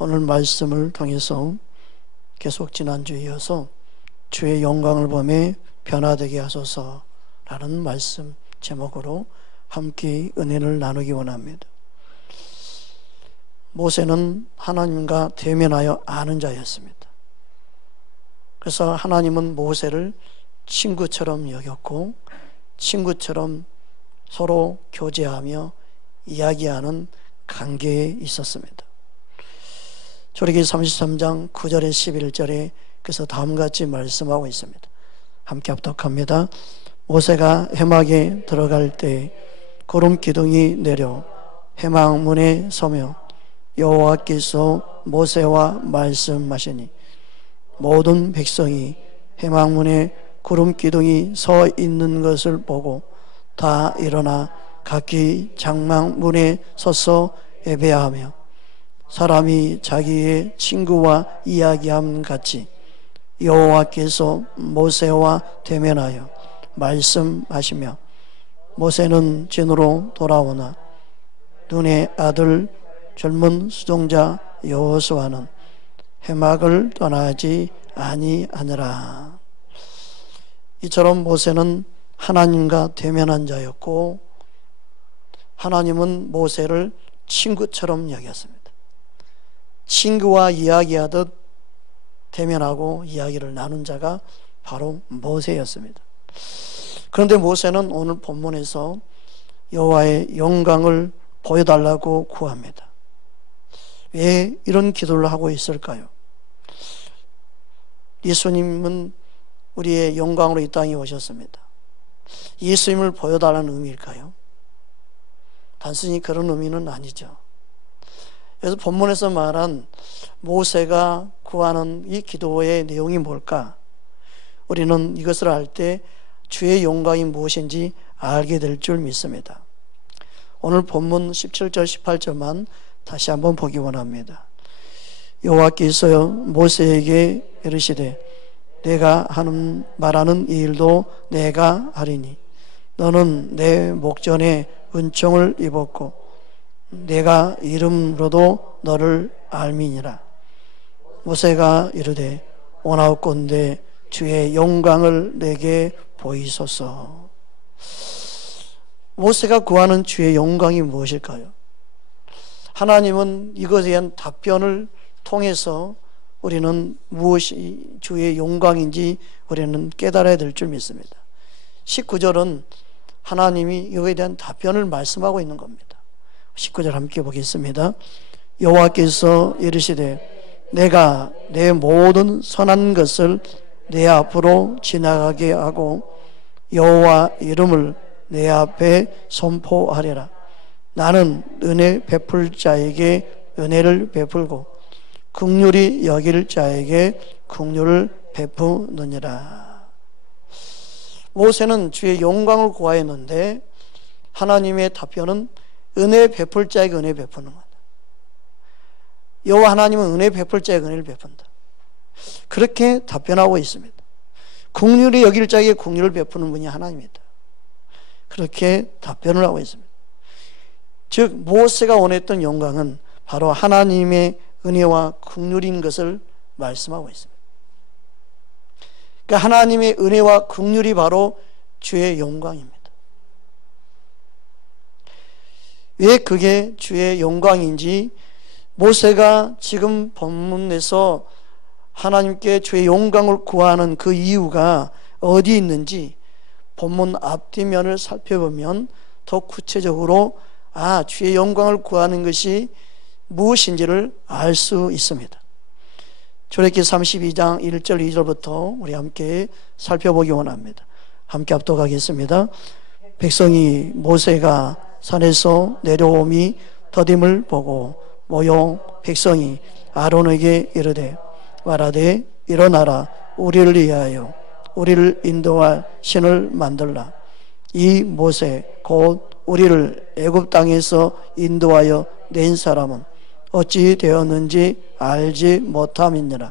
오늘 말씀을 통해서 계속 지난주에 이어서 주의 영광을 보며 변화되게 하소서라는 말씀 제목으로 함께 은혜를 나누기 원합니다. 모세는 하나님과 대면하여 아는 자였습니다. 그래서 하나님은 모세를 친구처럼 여겼고 친구처럼 서로 교제하며 이야기하는 관계에 있었습니다. 출애굽기 33장 9절에 11절에 그래서 다음같이 말씀하고 있습니다. 함께 합독합니다. 모세가 회막에 들어갈 때 구름 기둥이 내려 회막 문에 서며 여호와께서 모세와 말씀하시니 모든 백성이 회막 문에 구름 기둥이 서 있는 것을 보고 다 일어나 각기 장막 문에 서서 예배하며 사람이 자기의 친구와 이야기함 같이 여호와께서 모세와 대면하여 말씀하시며 모세는 진으로 돌아오나 눈의 아들 젊은 수종자 여호수아는 회막을 떠나지 아니하니라. 이처럼 모세는 하나님과 대면한 자였고 하나님은 모세를 친구처럼 여겼습니다. 친구와 이야기하듯 대면하고 이야기를 나눈 자가 바로 모세였습니다. 그런데 모세는 오늘 본문에서 여호와의 영광을 보여달라고 구합니다. 왜 이런 기도를 하고 있을까요? 예수님은 우리의 영광으로 이 땅에 오셨습니다. 예수님을 보여달라는 의미일까요? 단순히 그런 의미는 아니죠. 그래서 본문에서 말한 모세가 구하는 이 기도의 내용이 뭘까? 우리는 이것을 알 때 주의 영광이 무엇인지 알게 될 줄 믿습니다. 오늘 본문 17절 18절만 다시 한번 보기 원합니다. 여호와께서 모세에게 이르시되 내가 말하는 이 일도 내가 하리니 너는 내 목전에 은총을 입었고 내가 이름으로도 너를 알미니라. 모세가 이르되 원하옵건대 주의 영광을 내게 보이소서. 모세가 구하는 주의 영광이 무엇일까요? 하나님은 이것에 대한 답변을 통해서 우리는 무엇이 주의 영광인지 우리는 깨달아야 될 줄 믿습니다. 19절은 하나님이 이거에 대한 답변을 말씀하고 있는 겁니다. 19절 함께 보겠습니다. 여호와께서 이르시되 내가 내 모든 선한 것을 내 앞으로 지나가게 하고 여호와 이름을 내 앞에 선포하리라. 나는 은혜 베풀 자에게 은혜를 베풀고 긍휼히 여길 자에게 긍휼을 베푸느니라. 모세는 주의 영광을 구하였는데 하나님의 답변은 은혜 베풀 자에게 은혜 베푸는 거다. 여호와 하나님은 은혜 베풀 자에게 은혜를 베푼다. 그렇게 답변하고 있습니다. 긍휼히 여길 자에게 긍휼을 베푸는 분이 하나님이다. 그렇게 답변을 하고 있습니다. 즉 모세가 원했던 영광은 바로 하나님의 은혜와 긍휼인 것을 말씀하고 있습니다. 그러니까 하나님의 은혜와 긍휼이 바로 주의 영광입니다. 왜 그게 주의 영광인지 모세가 지금 본문에서 하나님께 주의 영광을 구하는 그 이유가 어디 있는지 본문 앞뒤면을 살펴보면 더 구체적으로 주의 영광을 구하는 것이 무엇인지를 알 수 있습니다. 출애굽기 32장 1절 2절부터 우리 함께 살펴보기 원합니다. 함께 합독하겠습니다. 백성이 모세가 산에서 내려옴이 더딤을 보고 모여 백성이 아론에게 이르되 말하되 일어나라 우리를 위하여 우리를 인도할 신을 만들라. 이 모세 곧 우리를 애굽 땅에서 인도하여 낸 사람은 어찌 되었는지 알지 못함이니라.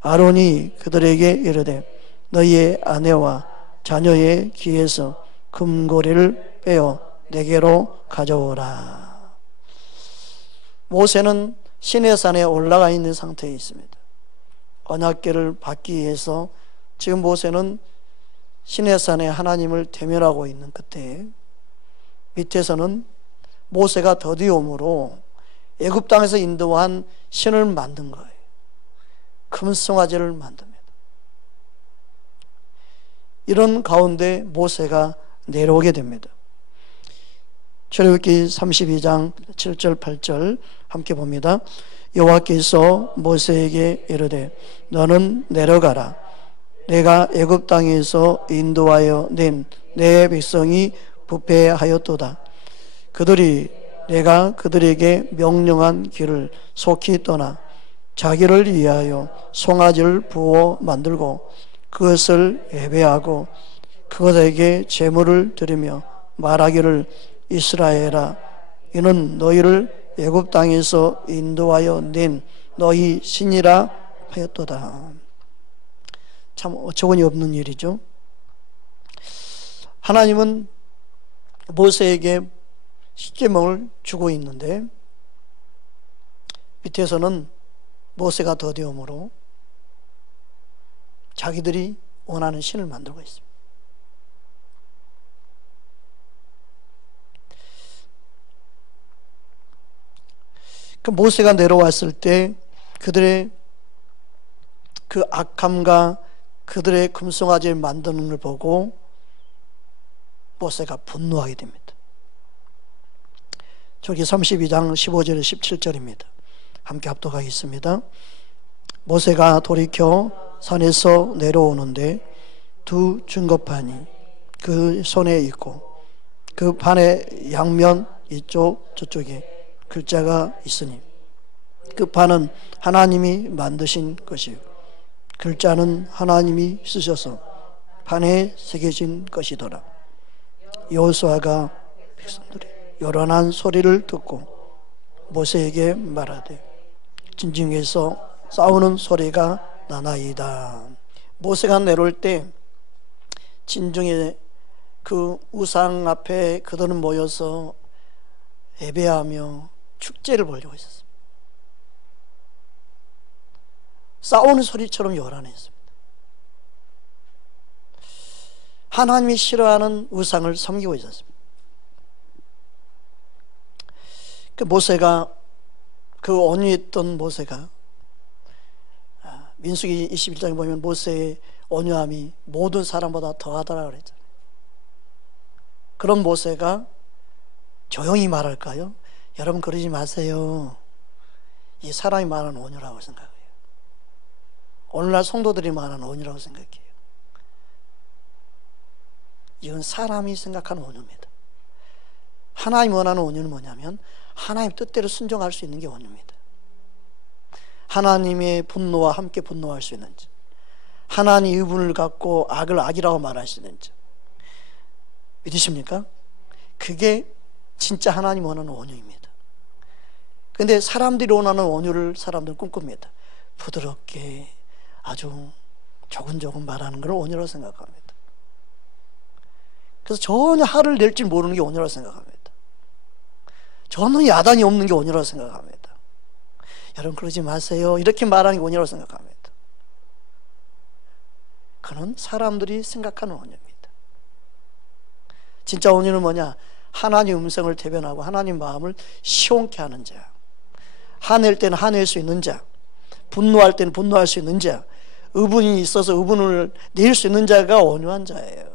아론이 그들에게 이르되 너희의 아내와 자녀의 귀에서 금고리를 빼어 내게로 가져오라. 모세는 시내산에 올라가 있는 상태에 있습니다. 언약궤를 받기 위해서 지금 모세는 시내산에 하나님을 대면하고 있는 그때 밑에서는 모세가 더디 오므로 애굽 땅에서 인도한 신을 만든 거예요. 금송아지를 만듭니다. 이런 가운데 모세가 내려오게 됩니다. 출애굽기 32장 7절 8절 함께 봅니다. 여호와께서 모세에게 이르되 너는 내려가라. 내가 애굽 땅에서 인도하여 낸 내 백성이 부패하였도다. 그들이 내가 그들에게 명령한 길을 속히 떠나 자기를 위하여 송아지를 부어 만들고 그것을 예배하고 그것에게 제물을 드리며 말하기를 이스라엘아 이는 너희를 애굽 땅에서 인도하여 낸 너희 신이라 하였도다. 참 어처구니 없는 일이죠. 하나님은 모세에게 십계명을 주고 있는데 밑에서는 모세가 더디움으로 자기들이 원하는 신을 만들고 있습니다. 그 모세가 내려왔을 때 그들의 그 악함과 그들의 금송아지를 만드는 걸 보고 모세가 분노하게 됩니다. 저기 32장 15절 17절입니다. 함께 합독하겠습니다. 모세가 돌이켜 산에서 내려오는데 두 증거판이 그 손에 있고 그 판의 양면 이쪽 저쪽에 글자가 있으니 그 판은 하나님이 만드신 것이요 글자는 하나님이 쓰셔서 판에 새겨진 것이더라. 여호수아가 백성들이 요란한 소리를 듣고 모세에게 말하되 진중에서 싸우는 소리가 나나이다. 모세가 내려올 때 진중에 그 우상 앞에 그들은 모여서 예배하며 축제를 벌이고 있었습니다. 싸우는 소리처럼 요란했습니다. 하나님이 싫어하는 우상을 섬기고 있었습니다. 그 모세가 그 온유했던 모세가 민수기 21장에 보면 모세의 온유함이 모든 사람보다 더하더라 그랬잖아요. 그런 모세가 조용히 말할까요? 여러분 그러지 마세요. 이 사람이 말하는 온유라고 생각해요. 오늘날 성도들이 말하는 온유라고 생각해요. 이건 사람이 생각하는 온유입니다. 하나님 원하는 온유는 뭐냐면 하나님 뜻대로 순종할 수 있는 게 온유입니다. 하나님의 분노와 함께 분노할 수 있는지, 하나님 의분을 갖고 악을 악이라고 말할 수 있는지 믿으십니까? 그게 진짜 하나님 원하는 온유입니다. 그런데 사람들이 원하는 온유를 사람들은 꿈꿉니다. 부드럽게 아주 조근조근 말하는 걸 온유라고 생각합니다. 그래서 전혀 화를 낼 줄 모르는 게 온유라고 생각합니다. 전혀 야단이 없는 게 온유라고 생각합니다. 여러분 그러지 마세요. 이렇게 말하는 게 온유라고 생각합니다. 그는 사람들이 생각하는 온유입니다. 진짜 온유는 뭐냐? 하나님 음성을 대변하고 하나님 마음을 시원케 하는 자, 화낼 때는 화낼 수 있는 자, 분노할 때는 분노할 수 있는 자, 의분이 있어서 의분을 낼 수 있는 자가 온유한 자예요.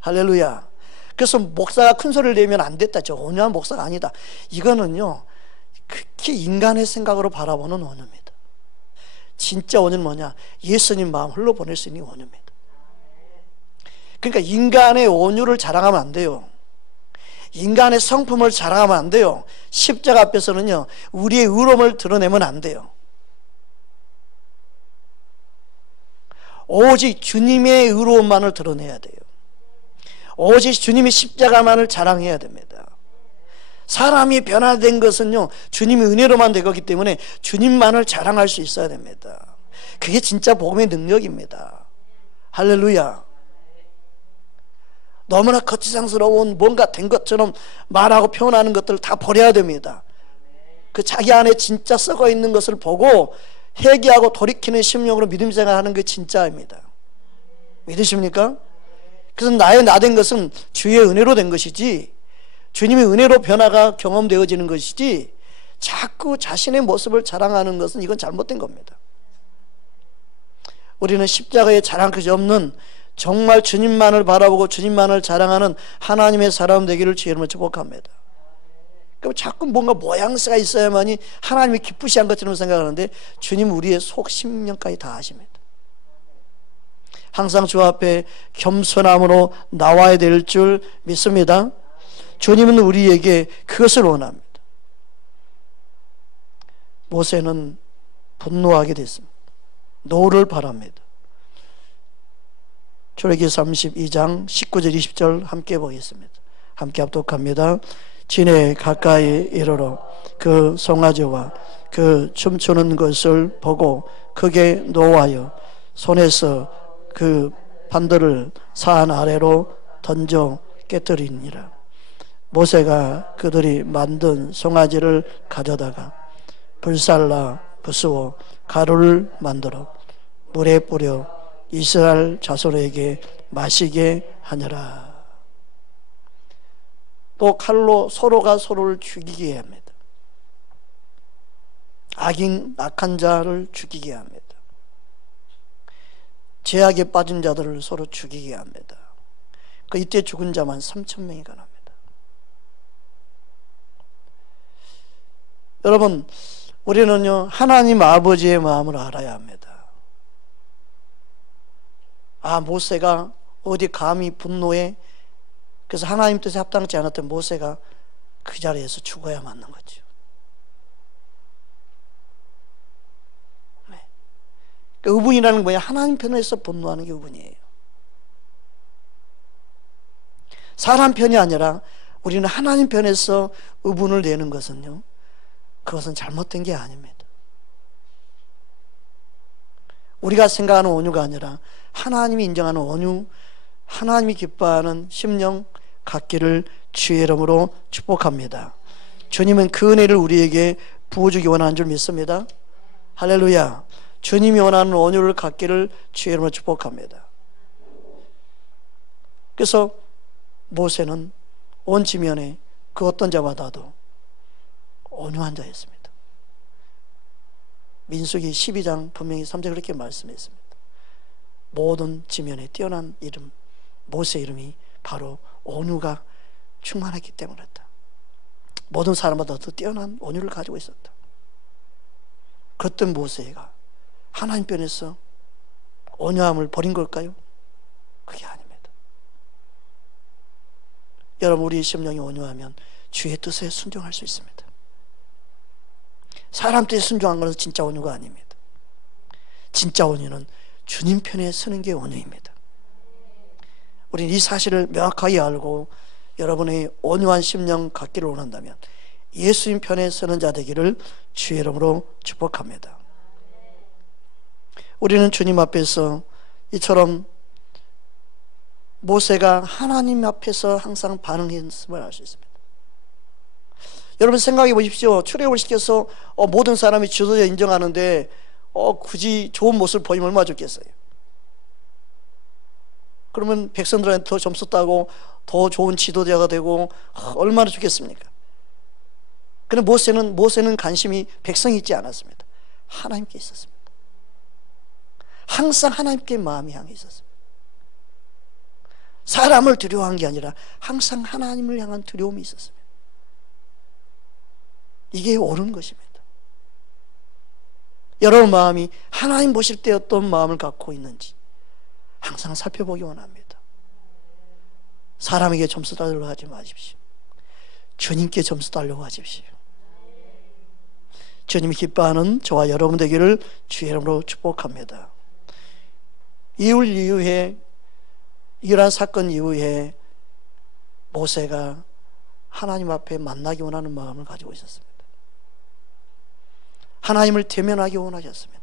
할렐루야. 그래서 목사가 큰 소리를 내면 안 됐다. 저 온유한 목사가 아니다. 이거는요 극히 인간의 생각으로 바라보는 온유입니다. 진짜 온유는 뭐냐? 예수님 마음 흘러보낼 수 있는 온유입니다. 그러니까 인간의 온유를 자랑하면 안 돼요. 인간의 성품을 자랑하면 안 돼요. 십자가 앞에서는요 우리의 의로움을 드러내면 안 돼요. 오직 주님의 의로움만을 드러내야 돼요. 오직 주님의 십자가만을 자랑해야 됩니다. 사람이 변화된 것은요 주님의 은혜로만 된 거기 때문에 주님만을 자랑할 수 있어야 됩니다. 그게 진짜 복음의 능력입니다. 할렐루야. 너무나 거치장스러운 뭔가 된 것처럼 말하고 표현하는 것들을 다 버려야 됩니다. 그 자기 안에 진짜 썩어 있는 것을 보고 회개하고 돌이키는 심령으로 믿음 생활하는 게 진짜입니다. 믿으십니까? 그래서 나의 나된 것은 주의 은혜로 된 것이지, 주님의 은혜로 변화가 경험되어지는 것이지, 자꾸 자신의 모습을 자랑하는 것은 이건 잘못된 겁니다. 우리는 십자가에 자랑 것이 없는 정말 주님만을 바라보고 주님만을 자랑하는 하나님의 사람 되기를 주의 이름으로 축복합니다. 그럼 자꾸 뭔가 모양새가 있어야만이 하나님이 기쁘시한 것처럼 생각하는데, 주님은 우리의 속 심령까지 다 아십니다. 항상 주 앞에 겸손함으로 나와야 될 줄 믿습니다. 주님은 우리에게 그것을 원합니다. 모세는 분노하게 됐습니다. 노를 바랍니다. 출애굽기 32장 19절 20절 함께 보겠습니다. 함께 합독합니다. 진에 가까이 이르러 그 송아지와 그 춤추는 것을 보고 크게 노하여 손에서 그 판들을 산 아래로 던져 깨뜨리니라. 모세가 그들이 만든 송아지를 가져다가 불살라 부수어 가루를 만들어 물에 뿌려 이스라엘 자손에게 마시게 하니라. 또 칼로 서로가 서로를 죽이게 합니다. 악한 자를 죽이게 합니다. 죄악에 빠진 자들을 서로 죽이게 합니다. 그 이때 죽은 자만 3,000명이가 납니다. 여러분, 우리는요 하나님 아버지의 마음을 알아야 합니다. 모세가 어디 감히 분노해, 그래서 하나님 뜻에 합당치 않았던 모세가 그 자리에서 죽어야 맞는 거죠. 네. 그러니까 의분이라는 거야, 하나님 편에서 분노하는 게 의분이에요. 사람 편이 아니라 우리는 하나님 편에서 의분을 내는 것은요, 그것은 잘못된 게 아닙니다. 우리가 생각하는 온유가 아니라 하나님이 인정하는 온유, 하나님이 기뻐하는 심령 갖기를 주의 이름으로 축복합니다. 주님은 그 은혜를 우리에게 부어주기 원하는 줄 믿습니다. 할렐루야. 주님이 원하는 온유를 갖기를 주의 이름으로 축복합니다. 그래서 모세는 온 지면에 그 어떤 자마다도 온유한 자였습니다. 민수기 12장 분명히 3절 그렇게 말씀했습니다. 모든 지면에 뛰어난 이름, 모세 이름이 바로 온유가 충만했기 때문이었다. 모든 사람마다 더 뛰어난 온유를 가지고 있었다. 그랬던 모세가 하나님 편에서 온유함을 버린 걸까요? 그게 아닙니다. 여러분, 우리 심령이 온유하면 주의 뜻에 순종할 수 있습니다. 사람 뜻에 순종한 것은 진짜 온유가 아닙니다. 진짜 온유는 주님 편에 서는 게 온유입니다. 우리는 이 사실을 명확하게 알고 여러분의 온유한 심령 갖기를 원한다면 예수님 편에 서는 자 되기를 주의 이름으로 축복합니다. 우리는 주님 앞에서 이처럼 모세가 하나님 앞에서 항상 반응했음을 알 수 있습니다. 여러분 생각해 보십시오. 출애굽을 시켜서 모든 사람이 지도자 인정하는데 굳이 좋은 모습을 보이면 얼마나 좋겠어요. 그러면 백성들한테 더 점수 따고 더 좋은 지도자가 되고 얼마나 좋겠습니까? 그런데 모세는 관심이 백성이 있지 않았습니다. 하나님께 있었습니다. 항상 하나님께 마음이 향해 있었습니다. 사람을 두려워한 게 아니라 항상 하나님을 향한 두려움이 있었습니다. 이게 옳은 것입니다. 여러분 마음이 하나님 보실 때 어떤 마음을 갖고 있는지 항상 살펴보기 원합니다. 사람에게 점수 달려고 하지 마십시오. 주님께 점수 달려고 하십시오. 주님이 기뻐하는 저와 여러분 되기를 주의 이름으로 축복합니다. 이웃 이후에, 이러한 사건 이후에 모세가 하나님 앞에 만나기 원하는 마음을 가지고 있었습니다. 하나님을 대면하기 원하셨습니다.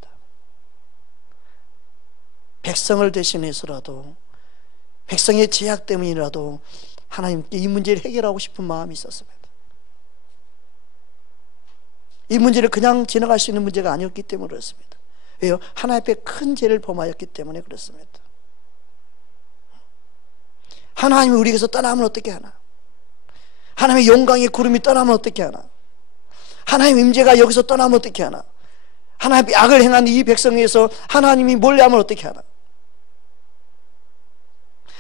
백성을 대신해서라도, 백성의 제약 때문이라도 하나님께 이 문제를 해결하고 싶은 마음이 있었습니다. 이 문제를 그냥 지나갈 수 있는 문제가 아니었기 때문에 그렇습니다. 왜요? 하나님 앞에 큰 죄를 범하였기 때문에 그렇습니다. 하나님이 우리에게서 떠나면 어떻게 하나? 하나님의 영광의 구름이 떠나면 어떻게 하나? 하나님의 임재가 여기서 떠나면 어떻게 하나? 하나님의 악을 행한 이 백성에서 하나님이 멀리하면 어떻게 하나?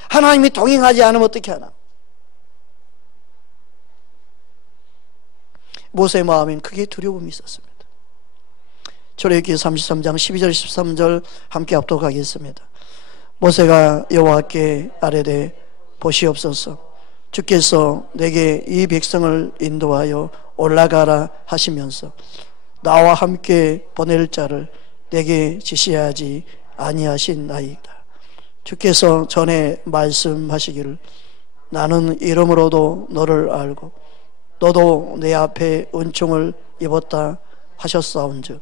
하나님이 동행하지 않으면 어떻게 하나? 모세의 마음엔 크게 두려움이 있었습니다. 출애굽기 33장 12절 13절 함께 합독하겠습니다. 모세가 여호와께 아뢰되 보시옵소서, 주께서 내게 이 백성을 인도하여 올라가라 하시면서 나와 함께 보낼 자를 내게 지시하지 아니하신나이다. 주께서 전에 말씀하시기를 나는 이름으로도 너를 알고 너도 내 앞에 은총을 입었다 하셨사온즉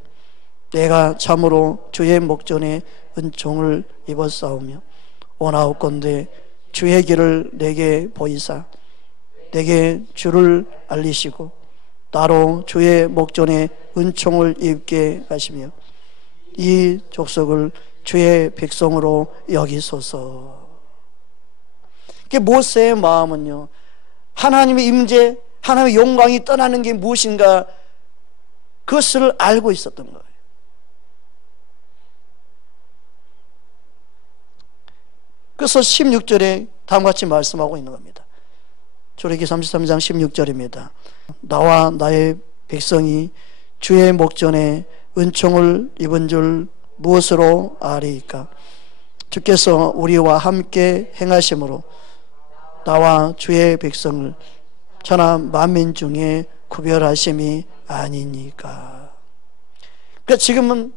내가 참으로 주의 목전에 은총을 입었사오며 원하옵건대 주의 길을 내게 보이사 내게 주를 알리시고 나로 주의 목전에 은총을 입게 하시며 이 족속을 주의 백성으로 여기소서. 모세의 마음은요, 하나님의 임재, 하나님의 영광이 떠나는 게 무엇인가 그것을 알고 있었던 거예요. 그래서 16절에 다음과 같이 말씀하고 있는 겁니다. 출애굽기 33장 16절입니다. 나와 나의 백성이 주의 목전에 은총을 입은 줄 무엇으로 아리이까? 주께서 우리와 함께 행하심으로 나와 주의 백성을 천하 만민 중에 구별하심이 아니니까. 그러니까 지금은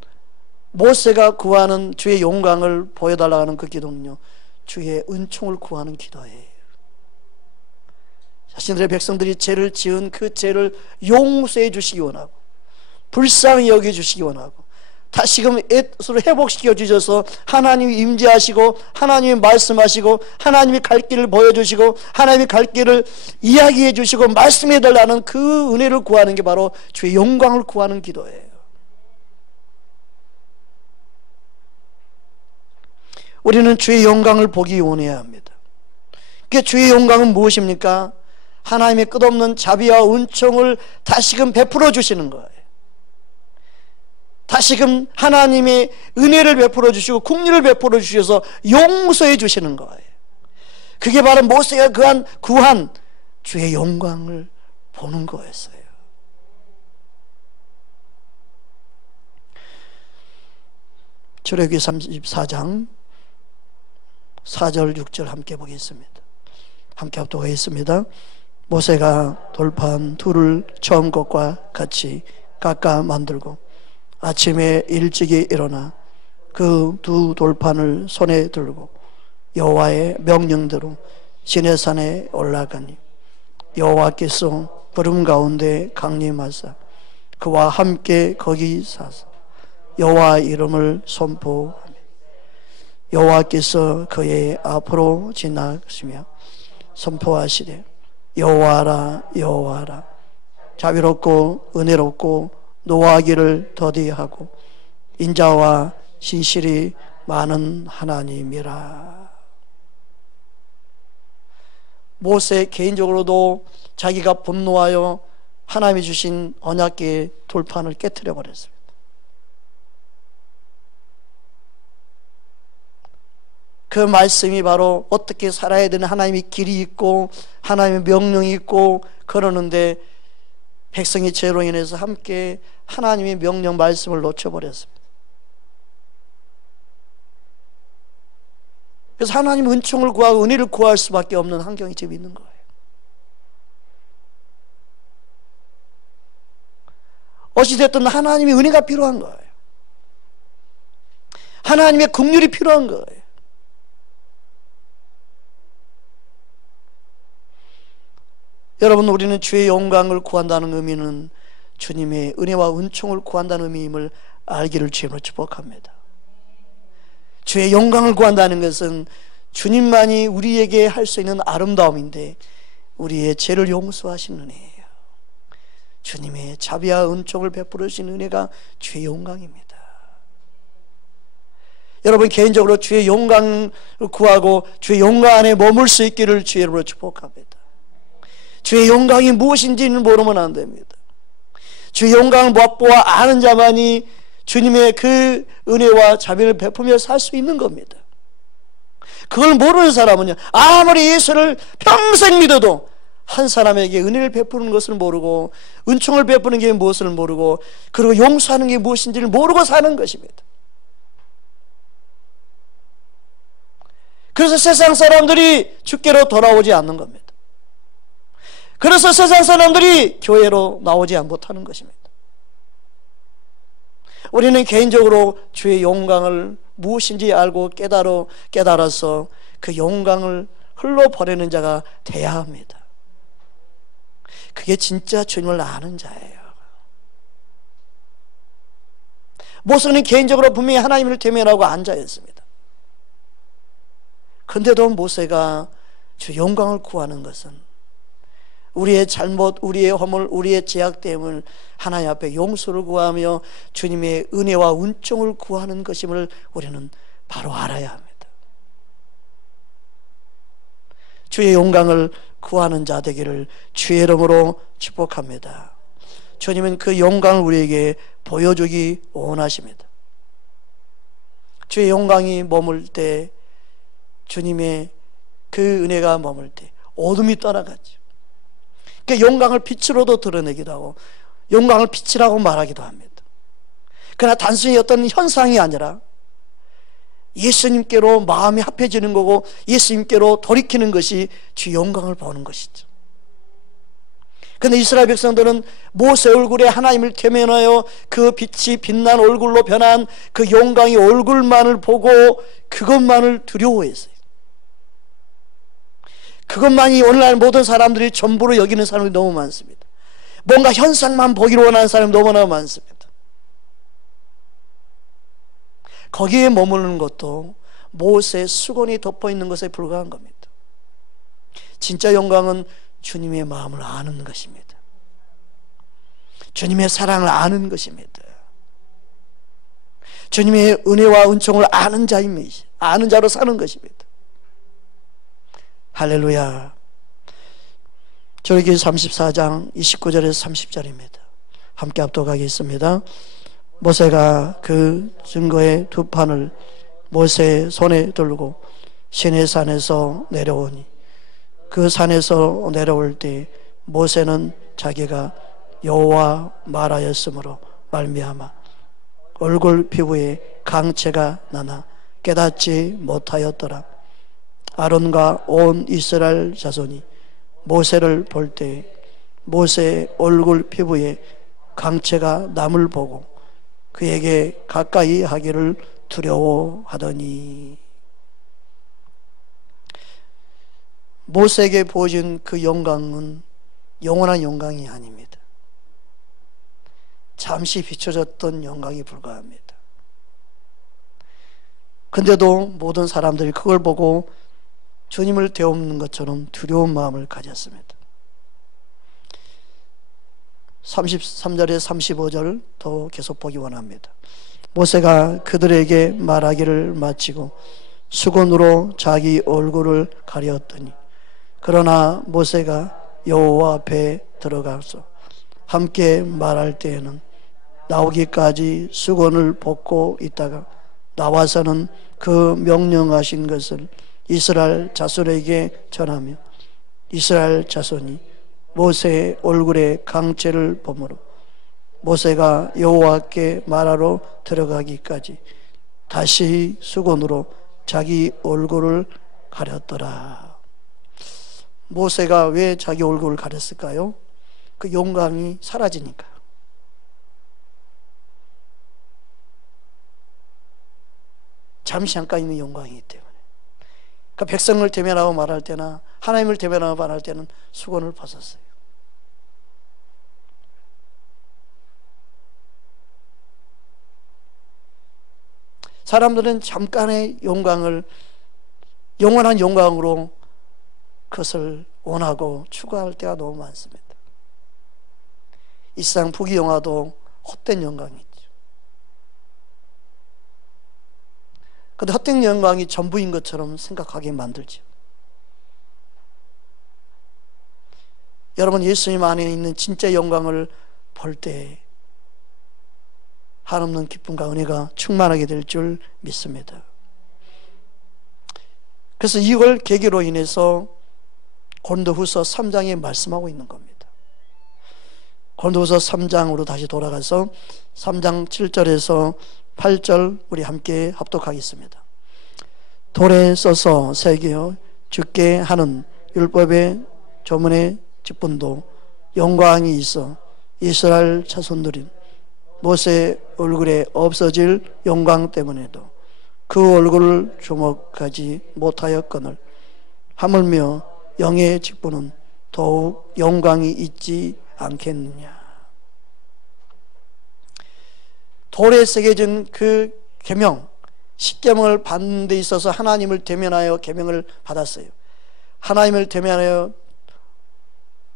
모세가 구하는 주의 영광을 보여달라고 하는 그 기도는요, 주의 은총을 구하는 기도예요. 자신들의 백성들이 죄를 지은 그 죄를 용서해 주시기 원하고 불쌍히 여겨 주시기 원하고 다시금 서로 회복시켜 주셔서 하나님이 임재하시고 하나님이 말씀하시고 하나님이 갈 길을 보여주시고 하나님이 갈 길을 이야기해 주시고 말씀해 달라는 그 은혜를 구하는 게 바로 주의 영광을 구하는 기도예요. 우리는 주의 영광을 보기 원해야 합니다. 그 주의 영광은 무엇입니까? 하나님의 끝없는 자비와 은총을 다시금 베풀어 주시는 거예요. 다시금 하나님의 은혜를 베풀어 주시고 긍휼을 베풀어 주셔서 용서해 주시는 거예요. 그게 바로 모세가 구한 주의 영광을 보는 거였어요. 출애굽기 34장 4절 6절 함께 보겠습니다. 함께 합독하겠습니다. 모세가 돌판 둘을 처음 것과 같이 깎아 만들고 아침에 일찍이 일어나 그 두 돌판을 손에 들고 여호와의 명령대로 시내산에 올라가니 여호와께서 구름 가운데 강림하사 그와 함께 거기 사서 여호와 이름을 선포하며 여호와께서 그의 앞으로 지나가시며 선포하시되 여호와라 여호와라 자비롭고 은혜롭고 노하기를 더디하고 인자와 신실이 많은 하나님이라. 모세 개인적으로도 자기가 분노하여 하나님이 주신 언약궤의 돌판을 깨트려 버렸습니다. 그 말씀이 바로 어떻게 살아야 되는 하나님의 길이 있고 하나님의 명령이 있고 그러는데 백성이 죄로 인해서 함께 하나님의 명령 말씀을 놓쳐버렸습니다. 그래서 하나님 은총을 구하고 은혜를 구할 수밖에 없는 환경이 지금 있는 거예요. 어찌됐든 하나님의 은혜가 필요한 거예요. 하나님의 긍휼이 필요한 거예요. 여러분, 우리는 주의 영광을 구한다는 의미는 주님의 은혜와 은총을 구한다는 의미임을 알기를 주님으로 축복합니다. 주의 영광을 구한다는 것은 주님만이 우리에게 할 수 있는 아름다움인데 우리의 죄를 용서하시는 은혜예요. 주님의 자비와 은총을 베풀으신 은혜가 주의 영광입니다. 여러분 개인적으로 주의 영광을 구하고 주의 영광 안에 머물 수 있기를 주의 이름으로 축복합니다. 주의 영광이 무엇인지는 모르면 안 됩니다. 주의 영광을 맛보아 아는 자만이 주님의 그 은혜와 자비를 베푸며 살 수 있는 겁니다. 그걸 모르는 사람은요, 아무리 예수를 평생 믿어도 한 사람에게 은혜를 베푸는 것을 모르고 은총을 베푸는 게 무엇을 모르고 그리고 용서하는 게 무엇인지를 모르고 사는 것입니다. 그래서 세상 사람들이 주께로 돌아오지 않는 겁니다. 그래서 세상 사람들이 교회로 나오지 못하는 것입니다. 우리는 개인적으로 주의 영광을 무엇인지 알고 깨달아서 그 영광을 흘러버리는 자가 돼야 합니다. 그게 진짜 주님을 아는 자예요. 모세는 개인적으로 분명히 하나님을 대면하고 앉아있습니다. 그런데도 모세가 주 영광을 구하는 것은 우리의 잘못, 우리의 허물, 우리의 죄악됨을 하나님 앞에 용서를 구하며 주님의 은혜와 은총을 구하는 것임을 우리는 바로 알아야 합니다. 주의 영광을 구하는 자 되기를 주의 이름으로 축복합니다. 주님은 그 영광을 우리에게 보여주기 원하십니다. 주의 영광이 머물 때, 주님의 그 은혜가 머물 때 어둠이 떠나갔죠. 그 영광을 빛으로도 드러내기도 하고 영광을 빛이라고 말하기도 합니다. 그러나 단순히 어떤 현상이 아니라 예수님께로 마음이 합해지는 거고 예수님께로 돌이키는 것이 주 영광을 보는 것이죠. 그런데 이스라엘 백성들은 모세 얼굴에 하나님을 대면하여 그 빛이 빛난 얼굴로 변한 그 영광의 얼굴만을 보고 그것만을 두려워했어요. 그것만이 오늘날 모든 사람들이 전부로 여기는 사람이 너무 많습니다. 뭔가 현상만 보기를 원하는 사람이 너무나 많습니다. 거기에 머무르는 것도 모세의 수건이 덮어있는 것에 불과한 겁니다. 진짜 영광은 주님의 마음을 아는 것입니다. 주님의 사랑을 아는 것입니다. 주님의 은혜와 은총을 아는 자입니다. 아는 자로 사는 것입니다. 할렐루야. 출애굽기 34장 29절에서 30절입니다. 함께 합독하겠습니다. 모세가 그 증거의 두 판을 모세의 손에 들고 시내산에서 내려오니 그 산에서 내려올 때 모세는 자기가 여호와 말하였으므로 말미암아 얼굴 피부에 강체가 나나 깨닫지 못하였더라. 아론과 온 이스라엘 자손이 모세를 볼 때 모세의 얼굴 피부에 강체가 남을 보고 그에게 가까이 하기를 두려워하더니, 모세에게 보여준 그 영광은 영원한 영광이 아닙니다. 잠시 비춰졌던 영광이 불과합니다. 근데도 모든 사람들이 그걸 보고 주님을 되옵는 것처럼 두려운 마음을 가졌습니다. 33절에 35절 더 계속 보기 원합니다. 모세가 그들에게 말하기를 마치고 수건으로 자기 얼굴을 가렸더니, 그러나 모세가 여호와 앞에 들어가서 함께 말할 때에는 나오기까지 수건을 벗고 있다가 나와서는 그 명령하신 것을 이스라엘 자손에게 전하며 이스라엘 자손이 모세의 얼굴에 강체를 보므로 모세가 여호와께 말하러 들어가기까지 다시 수건으로 자기 얼굴을 가렸더라. 모세가 왜 자기 얼굴을 가렸을까요? 그 영광이 사라지니까. 잠시 잠깐 있는 영광이기 때문에. 그러니까 백성을 대면하고 말할 때나 하나님을 대면하고 말할 때는 수건을 벗었어요. 사람들은 잠깐의 영광을 영원한 영광으로 그것을 원하고 추구할 때가 너무 많습니다. 이 세상 부귀영화도 헛된 영광이죠. 근데 헛된 영광이 전부인 것처럼 생각하게 만들죠. 여러분, 예수님 안에 있는 진짜 영광을 볼 때 한없는 기쁨과 은혜가 충만하게 될 줄 믿습니다. 그래서 이걸 계기로 인해서 고린도후서 3장에 말씀하고 있는 겁니다. 고린도후서 3장으로 다시 돌아가서 3장 7절에서 8절 우리 함께 합독하겠습니다. 돌에 써서 새겨 죽게 하는 율법의 조문의 직분도 영광이 있어 이스라엘 자손들인 모세 얼굴에 없어질 영광 때문에도 그 얼굴을 주목하지 못하였거늘 하물며 영의 직분은 더욱 영광이 있지 않겠느냐. 돌에 새겨진 그 계명, 십계명을 받는 데 있어서 하나님을 대면하여 계명을 받았어요. 하나님을 대면하여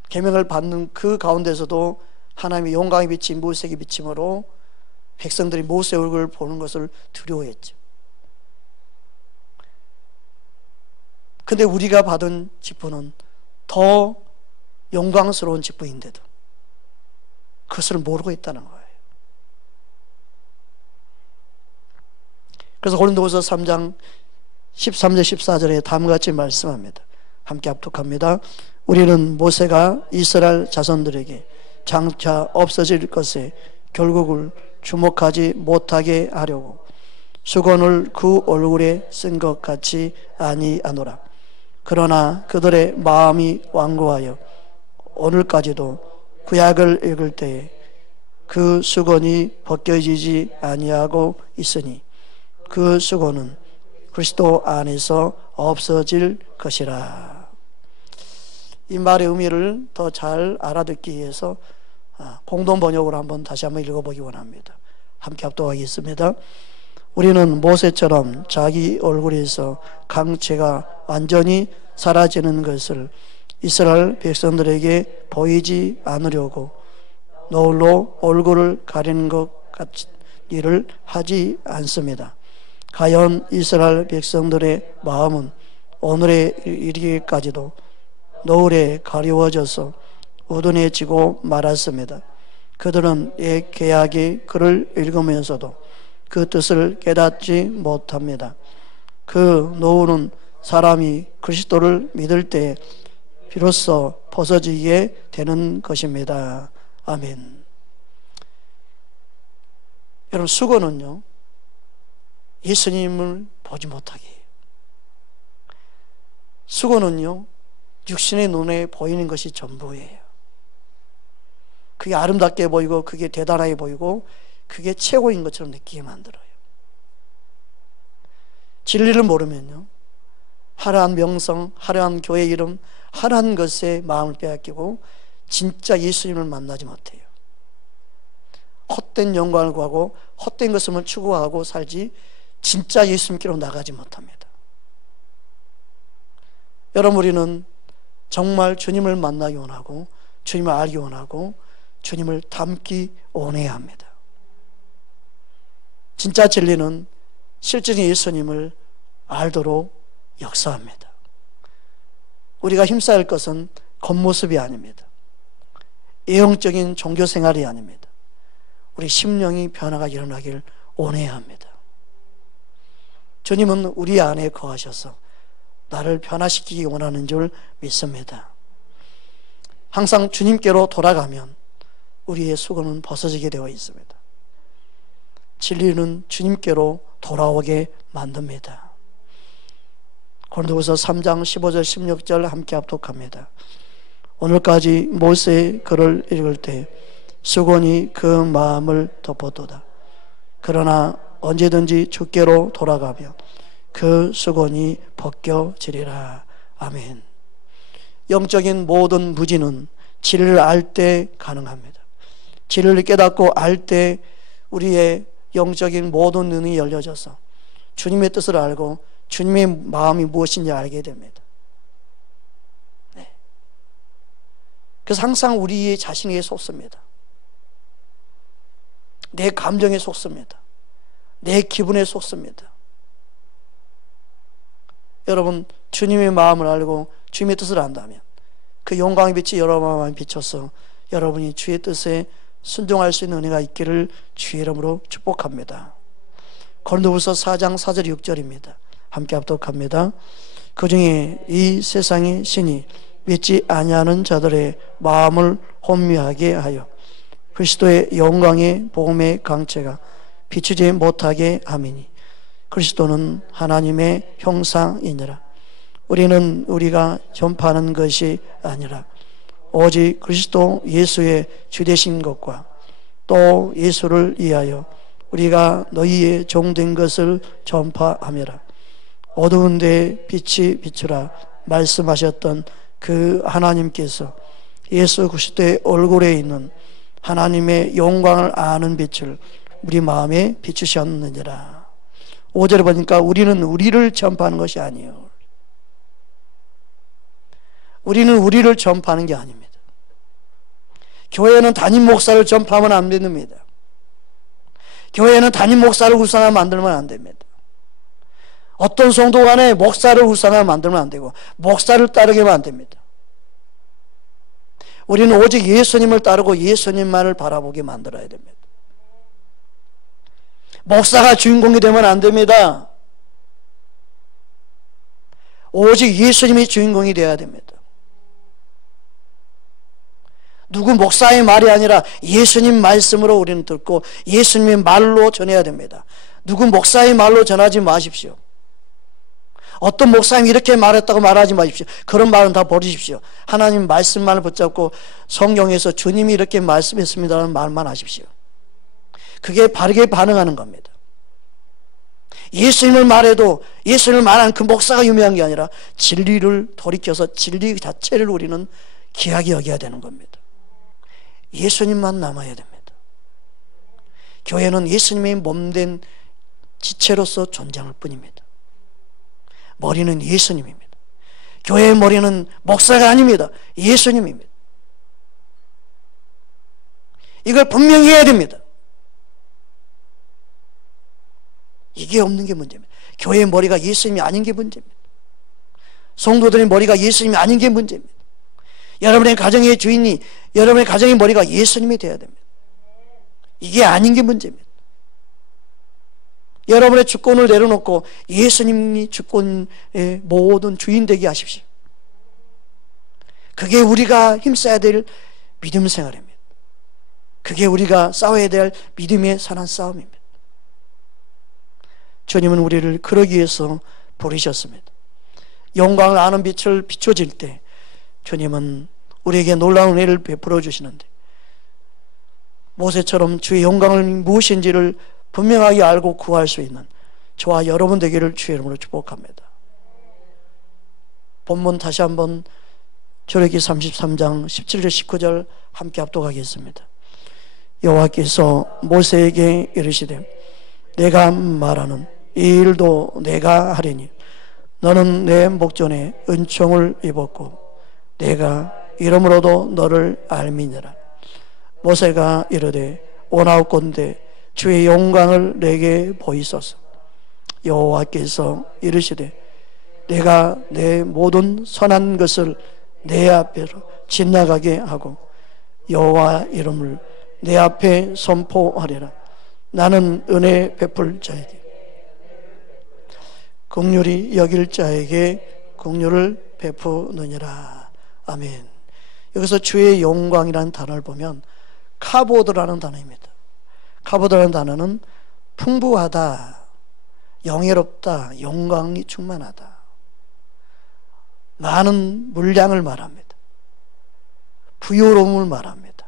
계명을 받는 그 가운데서도 하나님의 영광이 비친 모세에게 비침으로 백성들이 모세 얼굴을 보는 것을 두려워했죠. 근데 우리가 받은 직분은 더 영광스러운 직분인데도 그것을 모르고 있다는 거예요. 그래서 고린도후서 3장 13절 14절에 다음과 같이 말씀합니다. 함께 합독합니다. 우리는 모세가 이스라엘 자손들에게 장차 없어질 것에 결국을 주목하지 못하게 하려고 수건을 그 얼굴에 쓴 것 같이 아니하노라. 그러나 그들의 마음이 완고하여 오늘까지도 구약을 읽을 때에 그 수건이 벗겨지지 아니하고 있으니 그 수건은 그리스도 안에서 없어질 것이라. 이 말의 의미를 더 잘 알아듣기 위해서 공동 번역으로 한번 다시 한번 읽어보기 원합니다. 함께 합독하겠습니다. 우리는 모세처럼 자기 얼굴에서 강체가 완전히 사라지는 것을 이스라엘 백성들에게 보이지 않으려고 노을로 얼굴을 가리는 것 같은 일을 하지 않습니다. 과연 이스라엘 백성들의 마음은 오늘에 이르기까지도 노을에 가리워져서 우둔해지고 말았습니다. 그들은 옛 계약의 글을 읽으면서도 그 뜻을 깨닫지 못합니다. 그 노을은 사람이 그리스도를 믿을 때 비로소 벗어지게 되는 것입니다. 아멘. 여러분, 수건은요, 예수님을 보지 못하게 해요. 수건은요, 육신의 눈에 보이는 것이 전부예요. 그게 아름답게 보이고 그게 대단하게 보이고 그게 최고인 것처럼 느끼게 만들어요. 진리를 모르면요, 화려한 명성, 화려한 교회 이름, 화려한 것에 마음을 빼앗기고 진짜 예수님을 만나지 못해요. 헛된 영광을 구하고 헛된 것을 추구하고 살지 진짜 예수님께로 나가지 못합니다. 여러분, 우리는 정말 주님을 만나기 원하고 주님을 알기 원하고 주님을 닮기 원해야 합니다. 진짜 진리는 실제인 예수님을 알도록 역사합니다. 우리가 힘써야 할 것은 겉모습이 아닙니다. 예형적인 종교생활이 아닙니다. 우리 심령이 변화가 일어나길 원해야 합니다. 주님은 우리 안에 거하셔서 나를 변화시키기 원하는 줄 믿습니다. 항상 주님께로 돌아가면 우리의 수건은 벗어지게 되어 있습니다. 진리는 주님께로 돌아오게 만듭니다. 고린도후서 3장 15절 16절 함께 합독합니다. 오늘까지 모세의 글을 읽을 때 수건이 그 마음을 덮었도다. 그러나 언제든지 주께로 돌아가면 그 수건이 벗겨지리라. 아멘. 영적인 모든 무지는 진리를 알 때 가능합니다. 진리를 깨닫고 알 때 우리의 영적인 모든 눈이 열려져서 주님의 뜻을 알고 주님의 마음이 무엇인지 알게 됩니다. 네. 그래서 항상 우리 자신에게 속습니다. 내 감정에 속습니다. 내 기분에 속습니다. 여러분, 주님의 마음을 알고 주님의 뜻을 안다면 그 영광의 빛이 여러분 마음에 비춰서 여러분이 주의 뜻에 순종할 수 있는 은혜가 있기를 주의 이름으로 축복합니다. 고린도후서 4장 4절 6절입니다. 함께 합독합니다. 그 중에 이 세상의 신이 믿지 아니하는 자들의 마음을 혼미하게 하여 그리스도의 영광의 복음의 강체가 비추지 못하게 함이니 그리스도는 하나님의 형상이니라. 우리는 우리가 전파하는 것이 아니라 오직 그리스도 예수의 주되신 것과 또 예수를 위하여 우리가 너희의 종된 것을 전파하며라. 어두운 데 빛이 비추라 말씀하셨던 그 하나님께서 예수 그리스도의 얼굴에 있는 하나님의 영광을 아는 빛을 우리 마음에 비추셨느니라. 5절에 보니까 우리는 우리를 전파하는 것이 아니에요. 우리는 우리를 전파하는 게 아닙니다. 교회는 담임 목사를 전파하면 안 됩니다. 교회는 담임 목사를 우상하게 만들면 안 됩니다. 어떤 성도 간에 목사를 우상하게 만들면 안 되고 목사를 따르게 하면 안 됩니다. 우리는 오직 예수님을 따르고 예수님만을 바라보게 만들어야 됩니다. 목사가 주인공이 되면 안 됩니다. 오직 예수님이 주인공이 되어야 됩니다. 누구 목사의 말이 아니라 예수님 말씀으로 우리는 듣고 예수님의 말로 전해야 됩니다. 누구 목사의 말로 전하지 마십시오. 어떤 목사님이 이렇게 말했다고 말하지 마십시오. 그런 말은 다 버리십시오. 하나님 말씀만을 붙잡고 성경에서 주님이 이렇게 말씀했습니다라는 말만 하십시오. 그게 바르게 반응하는 겁니다. 예수님을 말해도 예수님을 말한 그 목사가 유명한 게 아니라 진리를 돌이켜서 진리 자체를 우리는 귀하게 여겨야 되는 겁니다. 예수님만 남아야 됩니다. 교회는 예수님의 몸된 지체로서 존재할 뿐입니다. 머리는 예수님입니다. 교회의 머리는 목사가 아닙니다. 예수님입니다. 이걸 분명히 해야 됩니다. 이게 없는 게 문제입니다. 교회의 머리가 예수님이 아닌 게 문제입니다. 성도들의 머리가 예수님이 아닌 게 문제입니다. 여러분의 가정의 주인이 여러분의 가정의 머리가 예수님이 되어야 됩니다. 이게 아닌 게 문제입니다. 여러분의 주권을 내려놓고 예수님이 주권의 모든 주인 되게 하십시오. 그게 우리가 힘써야 될 믿음 생활입니다. 그게 우리가 싸워야 될 믿음의 선한 싸움입니다. 주님은 우리를 그러기 위해서 부르셨습니다. 영광을 아는 빛을 비춰질 때 주님은 우리에게 놀라운 은혜를 베풀어 주시는데 모세처럼 주의 영광을 무엇인지를 분명하게 알고 구할 수 있는 저와 여러분 되기를 주의 이름으로 축복합니다. 본문 다시 한번 출애굽기 33장 17절 19절 함께 합독하겠습니다. 여호와께서 모세에게 이르시되 내가 말하는 이 일도 내가 하리니 너는 내 목전에 은총을 입었고 내가 이름으로도 너를 알미니라. 모세가 이르되 원하옵건대 주의 영광을 내게 보이소서. 여호와께서 이르시되 내가 내 모든 선한 것을 내 앞에로 지나가게 하고 여호와 이름을 내 앞에 선포하리라. 나는 은혜 베풀 자에게 긍휼히 여길 자에게 긍휼을 베푸느니라. 아멘. 여기서 주의 영광이라는 단어를 보면 카보드라는 단어입니다. 카보드라는 단어는 풍부하다, 영예롭다, 영광이 충만하다, 많은 물량을 말합니다. 부유로움을 말합니다.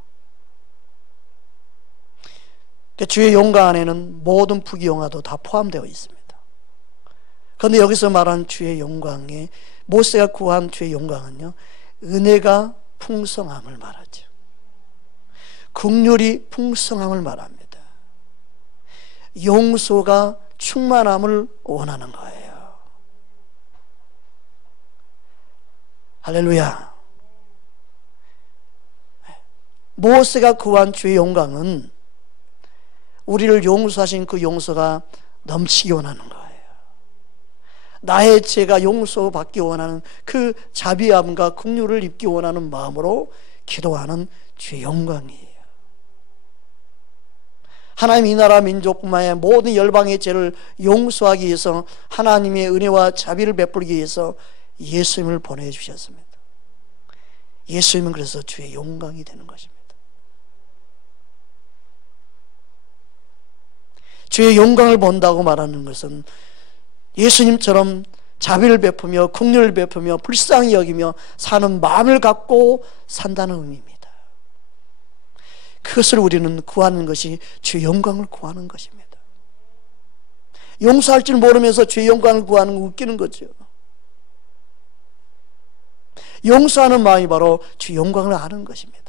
주의 영광 안에는 모든 부귀영화도 다 포함되어 있습니다. 그런데 여기서 말하는 주의 영광에 모세가 구한 주의 영광은요, 은혜가 풍성함을 말하죠. 긍휼이 풍성함을 말합니다. 용서가 충만함을 원하는 거예요. 할렐루야. 모세가 구한 주의 영광은 우리를 용서하신 그 용서가 넘치기 원하는 거예요. 나의 죄가 용서받기 원하는 그 자비함과 긍휼을 입기 원하는 마음으로 기도하는 주의 영광이에요. 하나님 이 나라 민족뿐만 아니라 모든 열방의 죄를 용서하기 위해서 하나님의 은혜와 자비를 베풀기 위해서 예수님을 보내주셨습니다. 예수님은 그래서 주의 영광이 되는 것입니다. 주의 영광을 본다고 말하는 것은 예수님처럼 자비를 베푸며 긍휼을 베푸며 불쌍히 여기며 사는 마음을 갖고 산다는 의미입니다. 그것을 우리는 구하는 것이 주의 영광을 구하는 것입니다. 용서할 줄 모르면서 주의 영광을 구하는 건 웃기는 거죠. 용서하는 마음이 바로 주의 영광을 아는 것입니다.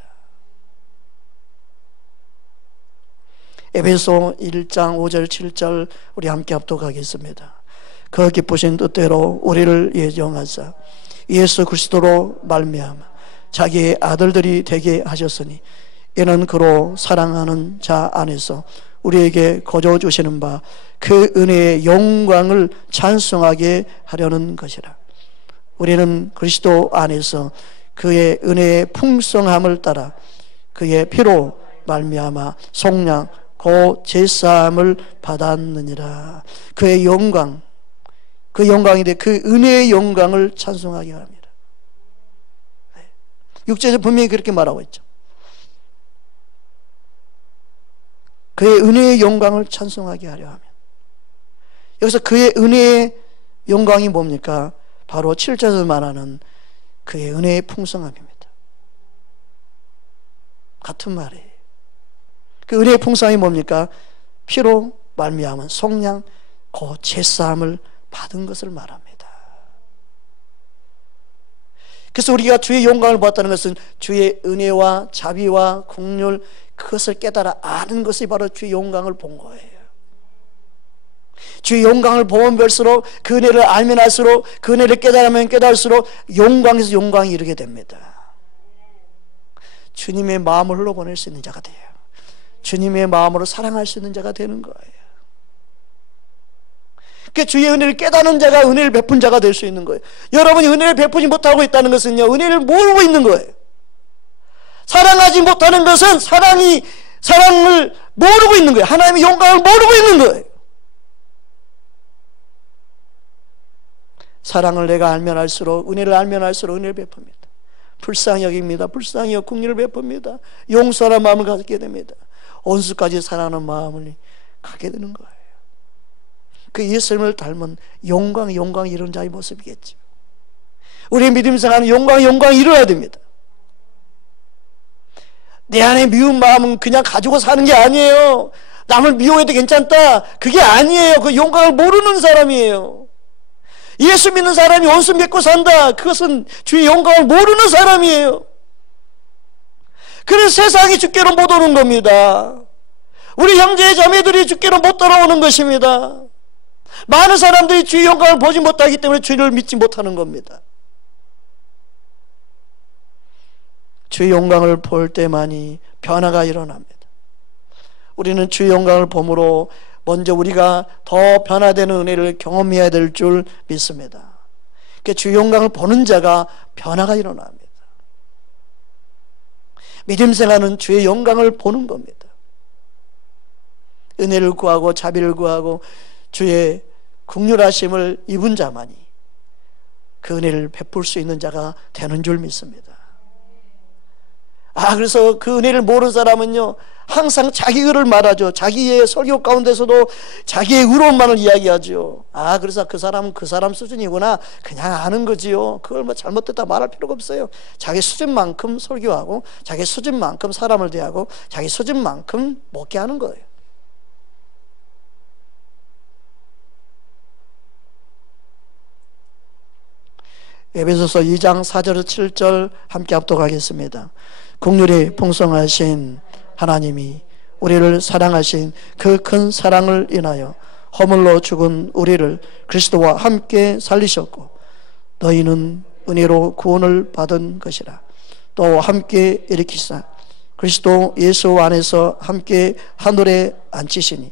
에베소 1장 5절 7절 우리 함께 합독하겠습니다. 그 기쁘신 뜻대로 우리를 예정하사 예수 그리스도로 말미암아 자기의 아들들이 되게 하셨으니 이는 그로 사랑하는 자 안에서 우리에게 거저 주시는 바 그 은혜의 영광을 찬송하게 하려는 것이라. 우리는 그리스도 안에서 그의 은혜의 풍성함을 따라 그의 피로 말미암아 속량 곧 제사함을 받았느니라. 그의 영광, 그 영광인데 그 은혜의 영광을 찬송하게 합니다. 6절에서 분명히 그렇게 말하고 있죠. 그의 은혜의 영광을 찬송하게 하려 하면, 여기서 그의 은혜의 영광이 뭡니까? 바로 7절에서 말하는 그의 은혜의 풍성함입니다. 같은 말이에요. 그 은혜의 풍성함이 뭡니까? 피로 말미암은 속량 그 제사함을 받은 것을 말합니다. 그래서 우리가 주의 영광을 보았다는 것은 주의 은혜와 자비와 긍휼 그것을 깨달아 아는 것이 바로 주의 영광을 본 거예요. 주의 영광을 보면 볼수록 그 은혜를 알면 알수록 그 은혜를 깨달으면 깨달을수록 영광에서 영광이 이르게 됩니다. 주님의 마음을 흘러보낼 수 있는 자가 돼요. 주님의 마음으로 사랑할 수 있는 자가 되는 거예요. 그 주의 은혜를 깨닫는 자가 은혜를 베푼 자가 될 수 있는 거예요. 여러분이 은혜를 베푸지 못하고 있다는 것은요, 은혜를 모르고 있는 거예요. 사랑하지 못하는 것은 사랑을 모르고 있는 거예요. 하나님의 영광을 모르고 있는 거예요. 사랑을 내가 알면 알수록, 은혜를 알면 알수록 은혜를 베풉니다. 불쌍히 여깁니다. 불쌍히 여기며 긍휼을 베풉니다. 용서하는 마음을 갖게 됩니다. 온수까지 사랑하는 마음을 갖게 되는 거예요. 그 예수님을 닮은 영광 이런 자의 모습이겠죠. 우리의 믿음 생활은 영광이 이루어야 됩니다. 내 안에 미운 마음은 그냥 가지고 사는 게 아니에요. 남을 미워해도 괜찮다, 그게 아니에요. 그 영광을 모르는 사람이에요. 예수 믿는 사람이 원수 맺고 산다, 그것은 주의 영광을 모르는 사람이에요. 그래서 세상이 주께로 못 오는 겁니다. 우리 형제 자매들이 주께로 못 따라오는 것입니다. 많은 사람들이 주의 영광을 보지 못하기 때문에 주를 믿지 못하는 겁니다. 주의 영광을 볼 때만이 변화가 일어납니다. 우리는 주의 영광을 봄으로 먼저 우리가 더 변화되는 은혜를 경험해야 될 줄 믿습니다. 그러니까 주의 영광을 보는 자가 변화가 일어납니다. 믿음 생활은 주의 영광을 보는 겁니다. 은혜를 구하고 자비를 구하고 주의 긍휼하심을 입은 자만이 그 은혜를 베풀 수 있는 자가 되는 줄 믿습니다. 그래서 그 은혜를 모르는 사람은요, 항상 자기 의를 말하죠. 자기의 설교 가운데서도 자기의 의로움만을 이야기하죠. 그래서 그 사람은 그 사람 수준이구나, 그냥 아는 거지요. 그걸 뭐 잘못됐다 말할 필요가 없어요. 자기 수준만큼 설교하고 자기 수준만큼 사람을 대하고 자기 수준만큼 먹게 하는 거예요. 에베소서 2장 4절에서 7절 함께 합독하겠습니다. 긍휼이 풍성하신 하나님이 우리를 사랑하신 그 큰 사랑을 인하여 허물로 죽은 우리를 그리스도와 함께 살리셨고 너희는 은혜로 구원을 받은 것이라. 또 함께 일으키사 그리스도 예수 안에서 함께 하늘에 앉히시니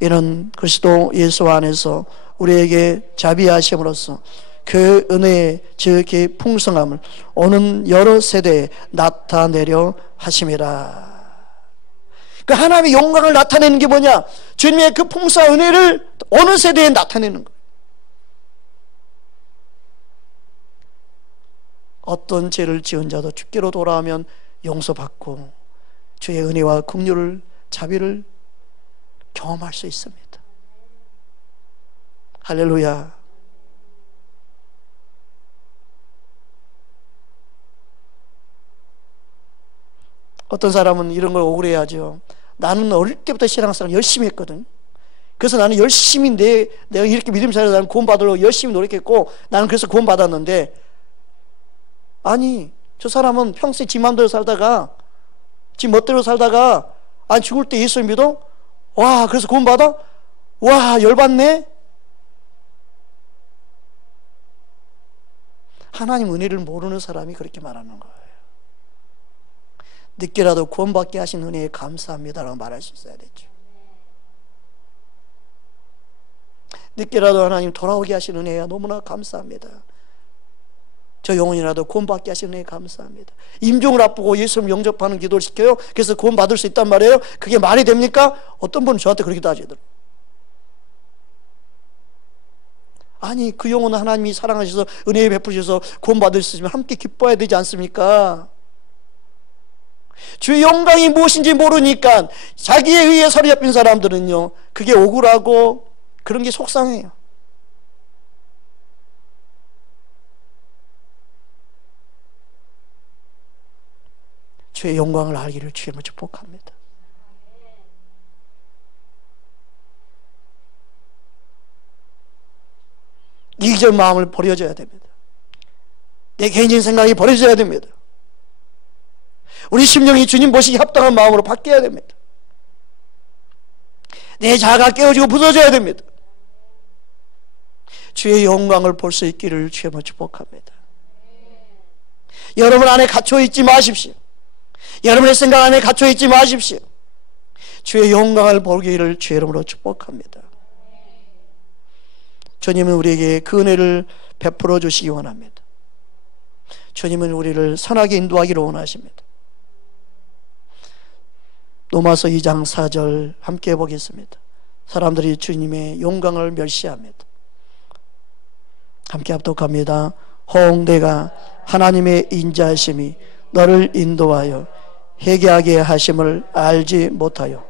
이는 그리스도 예수 안에서 우리에게 자비하심으로써 그 은혜의 지극히 풍성함을 오는 여러 세대에 나타내려 하심이라. 그 하나님의 영광을 나타내는 게 뭐냐? 주님의 그 풍성한 은혜를 어느 세대에 나타내는 거예요. 어떤 죄를 지은 자도 주께로 돌아오면 용서받고 주의 은혜와 긍휼을 자비를 경험할 수 있습니다. 할렐루야. 어떤 사람은 이런 걸 억울해하죠. 나는 어릴 때부터 신앙생활 열심히 했거든. 그래서 나는 열심히 내가 이렇게 믿음 살아서 나는 구원 받으려고 열심히 노력했고 나는 그래서 구원 받았는데, 아니 저 사람은 평생 지 맘대로 살다가 지 멋대로 살다가 죽을 때 예수를 믿어? 와, 그래서 구원 받아? 와, 열받네. 하나님 은혜를 모르는 사람이 그렇게 말하는 거예요. 늦게라도 구원받게 하신 은혜에 감사합니다라고 말할 수 있어야 되죠. 늦게라도 하나님 돌아오게 하신 은혜에 너무나 감사합니다. 저 영혼이라도 구원받게 하신 은혜에 감사합니다. 임종을 앞두고 예수를 영접하는 기도를 시켜요. 그래서 구원받을 수 있단 말이에요. 그게 말이 됩니까? 어떤 분은 저한테 그렇게 따지더라고요. 아니 그 영혼은 하나님이 사랑하셔서 은혜에 베푸셔서 구원받을 수 있으면 함께 기뻐해야 되지 않습니까? 주의 영광이 무엇인지 모르니까 자기에 의해 사로잡힌 사람들은요, 그게 억울하고 그런 게 속상해요. 주의 영광을 알기를 주님을 축복합니다. 이기적 마음을 버려줘야 됩니다. 내 개인적인 생각이 버려져야 됩니다. 우리 심령이 주님 보시기 합당한 마음으로 바뀌어야 됩니다. 내 자아가 깨어지고 부서져야 됩니다. 주의 영광을 볼 수 있기를 주님을 축복합니다. 여러분 안에 갇혀있지 마십시오. 여러분의 생각 안에 갇혀있지 마십시오. 주의 영광을 보기를 주의 이름으로 축복합니다. 주님은 우리에게 그 은혜를 베풀어 주시기 원합니다. 주님은 우리를 선하게 인도하기를 원하십니다. 로마서 2장 4절 함께 보겠습니다. 사람들이 주님의 영광을 멸시합니다. 함께 합독합니다. 혹 내가 하나님의 인자하심이 너를 인도하여 회개하게 하심을 알지 못하여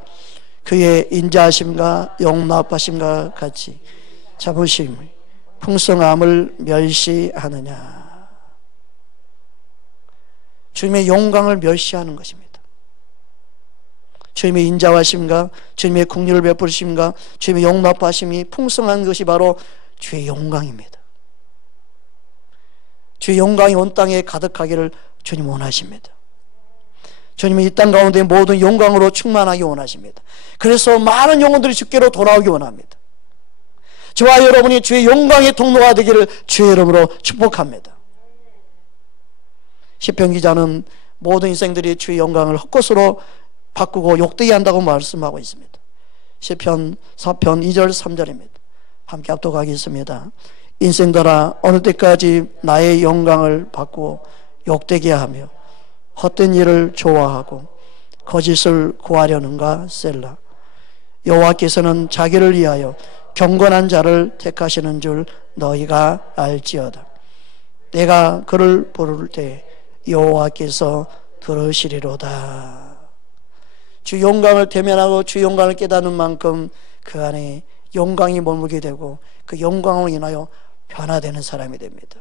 그의 인자하심과 용납하심과 같이 자부심, 풍성함을 멸시하느냐. 주님의 영광을 멸시하는 것입니다. 주님의 인자하심과 주님의 긍휼을 베푸심과 주님의 용납하심이 풍성한 것이 바로 주의 영광입니다. 주의 영광이 온 땅에 가득하기를 주님 원하십니다. 주님은 이 땅 가운데 모든 영광으로 충만하기 원하십니다. 그래서 많은 영혼들이 주께로 돌아오기 원합니다. 저와 여러분이 주의 영광의 통로가 되기를 주의 이름으로 축복합니다. 시편 기자는 모든 인생들이 주의 영광을 헛것으로 바꾸고 욕되게 한다고 말씀하고 있습니다. 시편 4편 2절 3절입니다. 함께 합독하겠습니다. 인생들아 어느 때까지 나의 영광을 바꾸고 욕되게 하며 헛된 일을 좋아하고 거짓을 구하려는가 셀라. 여호와께서는 자기를 위하여 경건한 자를 택하시는 줄 너희가 알지어다. 내가 그를 부를 때 여호와께서 들으시리로다. 주 영광을 대면하고 주 영광을 깨닫는 만큼 그 안에 영광이 머물게 되고 그 영광으로 인하여 변화되는 사람이 됩니다.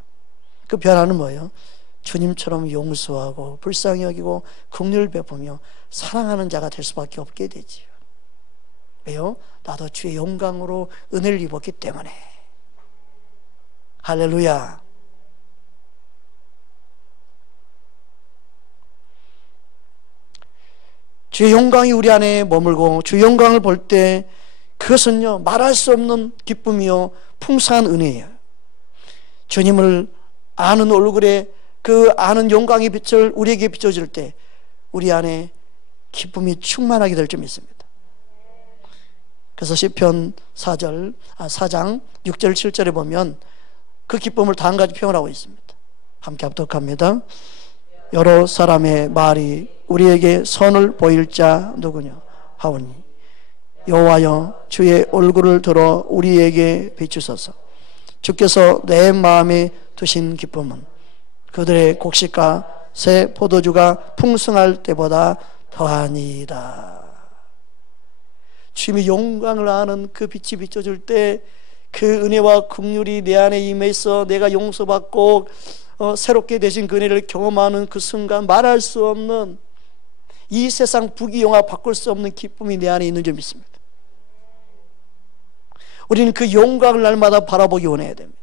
그 변화는 뭐예요? 주님처럼 용서하고 불쌍히 여기고 긍휼을 베푸며 사랑하는 자가 될 수밖에 없게 되지요. 왜요? 나도 주의 영광으로 은혜를 입었기 때문에. 할렐루야. 주의 영광이 우리 안에 머물고 주의 영광을 볼 때 그것은요 말할 수 없는 기쁨이요 풍성한 은혜예요. 주님을 아는 얼굴에 그 아는 영광의 빛을 우리에게 비춰줄 때 우리 안에 기쁨이 충만하게 될 줄 믿습니다. 그래서 시편 4장 6절 7절에 보면 그 기쁨을 다 한 가지 표현하고 있습니다. 함께 합독합니다. 여러 사람의 말이 우리에게 선을 보일 자 누구냐 하오니 여호와여 주의 얼굴을 들어 우리에게 비추소서. 주께서 내 마음에 두신 기쁨은 그들의 곡식과 새 포도주가 풍성할 때보다 더하니이다. 주님의 영광을 아는 그 빛이 비춰줄 때 그 은혜와 긍휼이 내 안에 임해서 내가 용서받고 새롭게 되신 그 은혜를 경험하는 그 순간 말할 수 없는 이 세상 부귀영화 바꿀 수 없는 기쁨이 내 안에 있는 줄 믿습니다. 우리는 그 영광을 날마다 바라보기 원해야 됩니다.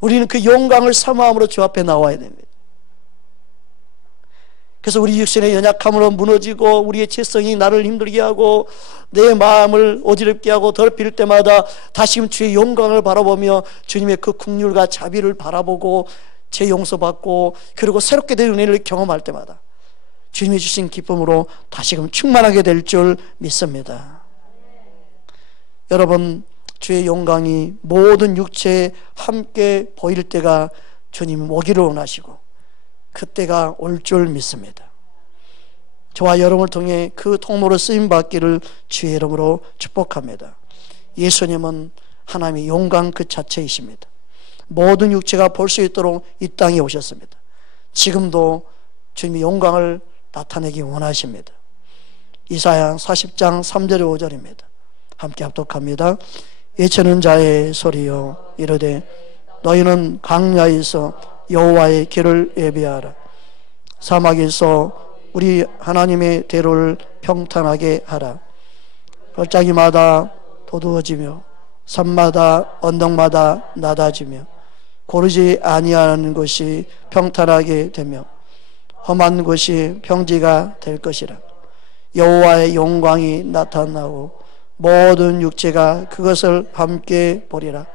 우리는 그 영광을 사모함으로 주 앞에 나와야 됩니다. 그래서 우리 육신의 연약함으로 무너지고 우리의 지성이 나를 힘들게 하고 내 마음을 어지럽게 하고 더럽힐 때마다 다시금 주의 영광을 바라보며 주님의 그 긍휼과 자비를 바라보고 제 용서받고 그리고 새롭게 된 은혜를 경험할 때마다 주님이 주신 기쁨으로 다시금 충만하게 될 줄 믿습니다. 여러분, 주의 영광이 모든 육체에 함께 보일 때가 주님 오기를 원하시고 그때가 올 줄 믿습니다. 저와 여러분을 통해 그 통로로 쓰임받기를 주의 이름으로 축복합니다. 예수님은 하나님의 영광 그 자체이십니다. 모든 육체가 볼 수 있도록 이 땅에 오셨습니다. 지금도 주님의 영광을 나타내기 원하십니다. 이사야 40장 3절 5절입니다. 함께 합독합니다. 외치는 자의 소리여 이르되 너희는 광야에서 여호와의 길을 예비하라. 사막에서 우리 하나님의 대로를 평탄하게 하라. 골짜기마다 도두어지며 산마다 언덕마다 낮아지며 고르지 아니하는 것이 평탄하게 되며 험한 것이 평지가 될 것이라. 여호와의 영광이 나타나고 모든 육체가 그것을 함께 보리라.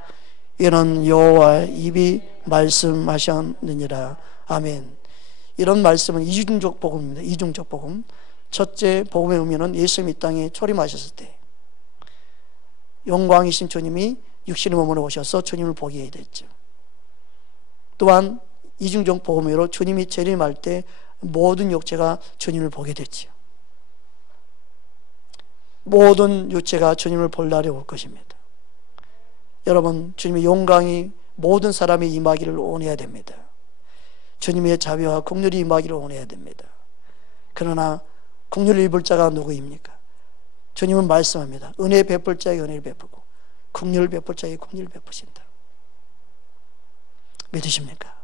이는 여호와의 입이 말씀하셨느니라. 아멘. 이런 말씀은 이중적 복음입니다. 이중적 복음. 첫째 복음의 의미는 예수님이 이 땅에 초림하셨을 때 영광이신 주님이 육신의 몸으로 오셔서 주님을 보게 됐죠. 또한 이중적 복음으로 주님이 재림할 때 모든 육체가 주님을 보게 됐죠. 모든 육체가 주님을 볼 날이 올 것입니다. 여러분, 주님의 영광이 모든 사람이 임하기를 원해야 됩니다. 주님의 자비와 긍휼이 임하기를 원해야 됩니다. 그러나 긍휼을 입을 자가 누구입니까? 주님은 말씀합니다. 은혜 베풀 자에게 은혜를 베푸고 긍휼을 베풀 자에게 긍휼을 베푸신다. 믿으십니까?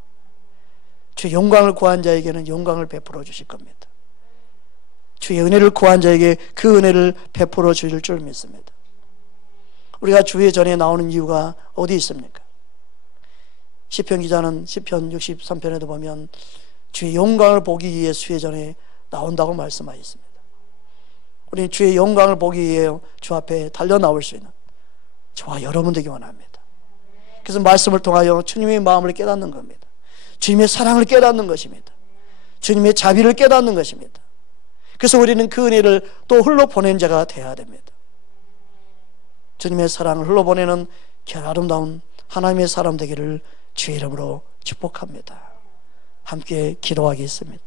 주의 영광을 구한 자에게는 영광을 베풀어 주실 겁니다. 주의 은혜를 구한 자에게 그 은혜를 베풀어 주실 줄 믿습니다. 우리가 주의 전에 나오는 이유가 어디 있습니까? 시편 기자는 시편 63편에도 보면 주의 영광을 보기 위해 주의 전에 나온다고 말씀하셨습니다. 우리는 주의 영광을 보기 위해 주 앞에 달려 나올 수 있는 저와 여러분 되기 원합니다. 그래서 말씀을 통하여 주님의 마음을 깨닫는 겁니다. 주님의 사랑을 깨닫는 것입니다. 주님의 자비를 깨닫는 것입니다. 그래서 우리는 그 은혜를 또 흘러보낸 자가 되어야 됩니다. 주님의 사랑을 흘러보내는 아름다운 하나님의 사람 되기를 주의 이름으로 축복합니다. 함께 기도하겠습니다.